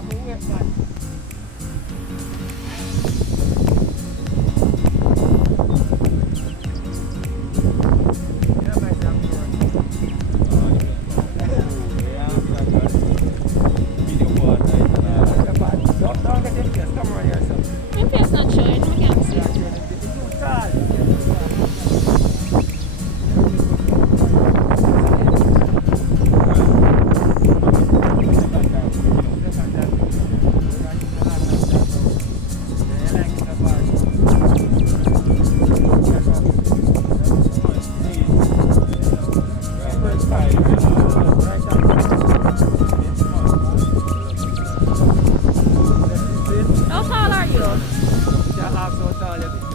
My face not showing, I can't see. How tall are you? Yeah, half so tall.